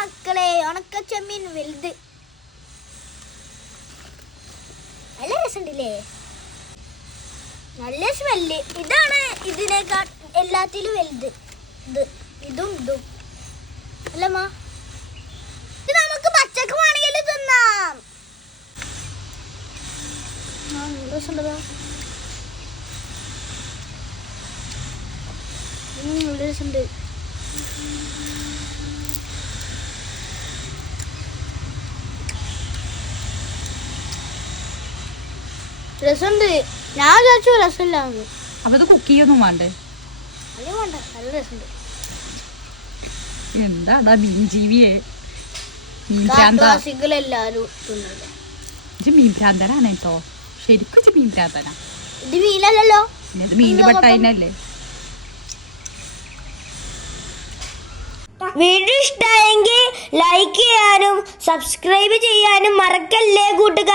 മക്കളെ, ഉണക്കച്ചെമ്മീൻ വലുത്. നല്ല രസമുണ്ടല്ലേ, നല്ല സ്മെല്ല്. ഇതാണ് ഇതിനേക്കാൾ എല്ലാത്തിലും വലുത്. ഇതും അല്ലമ്മ, ഇത് നമുക്ക് പച്ചക്ക് വേണമെങ്കിൽ തിന്നാം. രസമുണ്ടോ? രസമുണ്ട്. രസമുണ്ട്. ഞാൻ വിചാരിച്ചു രസമില്ലാന്ന്. അപ്പൊ ഇത് കുക്ക് ചെയ്യൊന്നും വേണ്ടേ? വേണ്ട, നല്ല രസമുണ്ട്. എന്താടാ മീൻ ജീവിയെ, മീൻ ഭ്രാന്തനാണ് കേട്ടോ. ശരിക്കും മീൻ ഭ്രാന്തനാ. ഇത് മീനല്ലല്ലോ, ഇത് മീന് പെട്ടതിനല്ലേ. വീഡിയോ ഇഷ്ടമായെങ്കിൽ ലൈക്ക് ചെയ്യാനും സബ്സ്ക്രൈബ് ചെയ്യാനും മറക്കല്ലേ കൂട്ടുകാർ.